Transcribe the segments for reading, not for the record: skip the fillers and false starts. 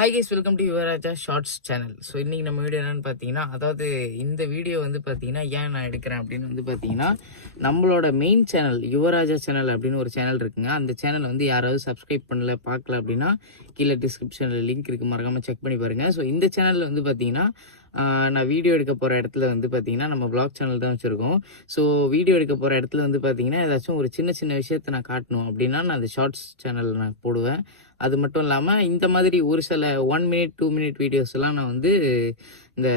Hi guys, welcome to Yuvaraja shorts channel. So இன்றைக்கி நம்ம video என்னென்னு பார்த்தீங்கன்னா, அதாவது இந்த வீடியோ வந்து பார்த்தீங்கன்னா ஏன் நான் எடுக்கிறேன் அப்படின்னு வந்து பார்த்தீங்கன்னா, நம்மளோட மெயின் சேனல் யுவராஜா சேனல் அப்படின்னு ஒரு சேனல் இருக்குங்க. அந்த சேனல் வந்து யாராவது சப்ஸ்கிரைப் பண்ணல பார்க்கல அப்படின்னா கீழே டிஸ்கிரிப்ஷனில் லிங்க் இருக்குது, மறக்காமல் செக் பண்ணி பாருங்கள். ஸோ இந்த சேனலில் வந்து பார்த்தீங்கன்னா நான் வீடியோ எடுக்க போகிற இடத்துல வந்து பார்த்தீங்கன்னா நம்ம வ்ளாக் சேனல் தான் வச்சுருக்கோம். ஸோ வீடியோ எடுக்க போகிற இடத்துல வந்து பார்த்தீங்கன்னா ஏதாச்சும் ஒரு சின்ன சின்ன விஷயத்தை நான் காட்டணும் அப்படின்னா நான் அந்த ஷார்ட்ஸ் சேனல் நான் போடுவேன். அது மட்டும் இல்லாமல் இந்த மாதிரி ஒரு சில 1 மினிட் 2 மினிட் வீடியோஸ்லாம் நான் வந்து இந்த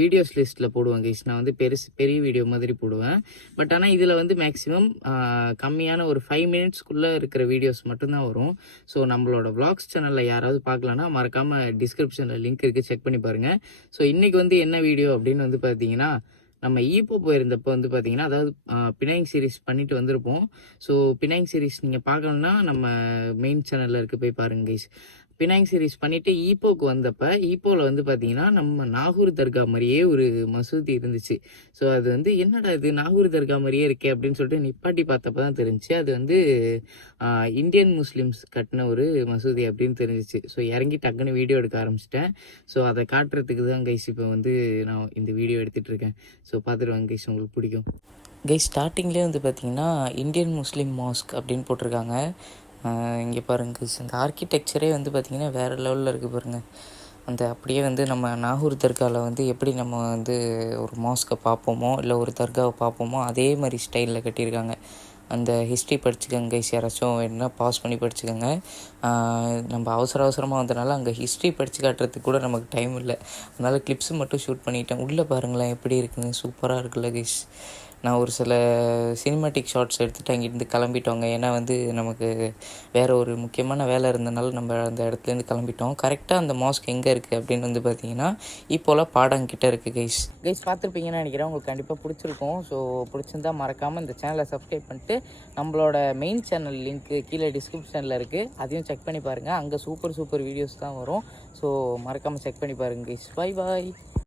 வீடியோஸ் லிஸ்ட்டில் போடுவேன் கைஸ். நான் வந்து பெரிய வீடியோ மாதிரி போடுவேன். பட் ஆனால் இதில் வந்து மேக்ஸிமம் கம்மியான ஒரு 5 மினிட்ஸ்க்குள்ளே இருக்கிற வீடியோஸ் மட்டும்தான் வரும். ஸோ நம்மளோட வ்ளாக்ஸ் சேனலில் யாராவது பார்க்கலன்னா மறக்காமல் டிஸ்கிரிப்ஷனில் லிங்க் இருக்குது, செக் பண்ணி பாருங்கள். ஸோ இன்றைக்கி வந்து என்ன வீடியோ அப்படின்னு வந்து பார்த்தீங்கன்னா, நம்ம ஈப்போ போயிருந்தப்போ வந்து பார்த்தீங்கன்னா, அதாவது பினாயிங் சீரிஸ் பண்ணிட்டு வந்திருப்போம். ஸோ பினாயிங் சீரிஸ் நீங்கள் பார்க்கணுன்னா நம்ம மெயின் சேனலில் இருக்குது, போய் பாருங்க கைஸ். பினாயிங் சீரிஸ் பண்ணிவிட்டு ஈப்போக்கு வந்தப்போ ஈப்போவில் வந்து பார்த்தீங்கன்னா நம்ம நாகூர் தர்கா மாதிரியே ஒரு மசூதி இருந்துச்சு. ஸோ அது வந்து என்னடா இது நாகூர் தர்கா மாதிரியே இருக்கே அப்படின்னு சொல்லிட்டு நிப்பாட்டி பார்த்தப்ப தான் தெரிஞ்சிச்சு அது வந்து இந்தியன் முஸ்லீம்ஸ் கட்டின ஒரு மசூதி அப்படின்னு தெரிஞ்சிச்சு. ஸோ இறங்கி டக்குன்னு வீடியோ எடுக்க ஆரம்பிச்சிட்டேன். ஸோ அதை காட்டுறதுக்கு தான் கைஸ் இப்போ வந்து நான் இந்த வீடியோ எடுத்துகிட்டு இருக்கேன். ஸோ பார்த்துட்டு வாங்க கைஸ், உங்களுக்கு பிடிக்கும் கைஸ். ஸ்டார்டிங்லேயே வந்து பார்த்தீங்கன்னா இந்தியன் முஸ்லீம் மாஸ்க் அப்படின்னு போட்டிருக்காங்க. இங்கே பாருங்க கைஸ், இந்த ஆர்கிடெக்சரே வந்து பார்த்திங்கன்னா வேறு லெவலில் இருக்குது பாருங்கள். அந்த அப்படியே வந்து நம்ம நாகூர் தர்காவில் வந்து எப்படி நம்ம வந்து ஒரு மாஸ்கை பார்ப்போமோ இல்லை ஒரு தர்காவை பார்ப்போமோ அதே மாதிரி ஸ்டைலில் கட்டியிருக்காங்க. அந்த ஹிஸ்ட்ரி படிச்சுக்கோங்க கைஸ், யாராச்சும் வேணுன்னா பாஸ் பண்ணி படிச்சுக்கோங்க. நம்ம அவசரமாக வந்தனால அங்கே ஹிஸ்ட்ரி படித்து காட்டுறதுக்கு கூட நமக்கு டைம் இல்லை. அதனால் கிளிப்ஸு மட்டும் ஷூட் பண்ணிட்டேன். உள்ளே பாருங்களேன் எப்படி இருக்குன்னு, சூப்பராக இருக்குல்ல கைஸ். நான் ஒரு சில சினிமேட்டிக் ஷார்ட்ஸ் எடுத்துகிட்டு அங்கேருந்து கிளம்பிட்டோங்க. ஏன்னா வந்து நமக்கு வேறு ஒரு முக்கியமான வேலை இருந்தனால நம்ம அந்த இடத்துலேருந்து கிளம்பிட்டோம். கரெக்டாக அந்த மாஸ்க் எங்கே இருக்குது அப்படின்னு வந்து பார்த்தீங்கன்னா இப்போலாம் பாடங்கிட்ட இருக்குது கைஸ். பார்த்துருப்பீங்கன்னு நினைக்கிறேன், உங்களுக்கு கண்டிப்பாக பிடிச்சிருக்கும். ஸோ பிடிச்சிருந்தால் மறக்காமல் இந்த சேனலை சப்ஸ்கிரைப் பண்ணிட்டு நம்மளோட மெயின் சேனல் லிங்க்கு கீழே டிஸ்கிரிப்ஷனில் இருக்குது, அதையும் செக் பண்ணி பாருங்கள். அங்கே சூப்பர் வீடியோஸ் தான் வரும். ஸோ மறக்காமல் செக் பண்ணி பாருங்கள் கைஸ். Bye bye.